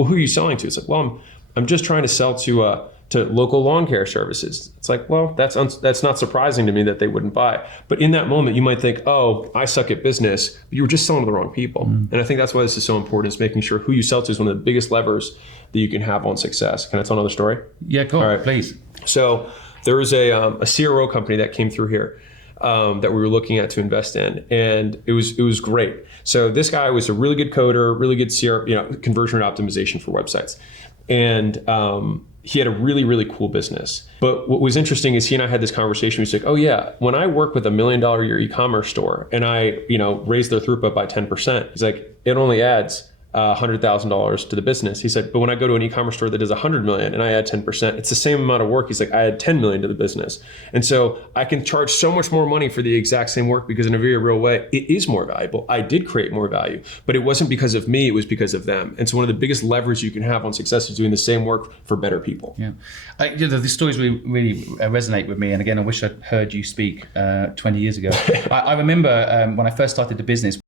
well, who are you selling to? It's like, well, I'm just trying to sell to local lawn care services. It's like, well, that's not surprising to me that they wouldn't buy. But in that moment, you might think, oh, I suck at business. But you were just selling to the wrong people. And I think that's why this is so important, is making sure who you sell to is one of the biggest levers that you can have on success. Can I tell another story? Yeah, cool. All right. Please. So there was a CRO company that came through here that we were looking at to invest in, and it was great. So this guy was a really good coder, really good conversion rate optimization for websites, and he had a really, really cool business. But what was interesting is he and I had this conversation. He's like, oh yeah, when I work with $1 million a year e-commerce store and I raise their throughput by 10%, he's like, it only adds $100,000 to the business. He said, but when I go to an e-commerce store that does 100 million and I add 10%, it's the same amount of work. He's like, I add 10 million to the business. And so I can charge so much more money for the exact same work because in a very real way, it is more valuable. I did create more value, but it wasn't because of me, it was because of them. And so one of the biggest levers you can have on success is doing the same work for better people. Yeah. These stories really resonate with me. And again, I wish I'd heard you speak 20 years ago. I remember when I first started the business,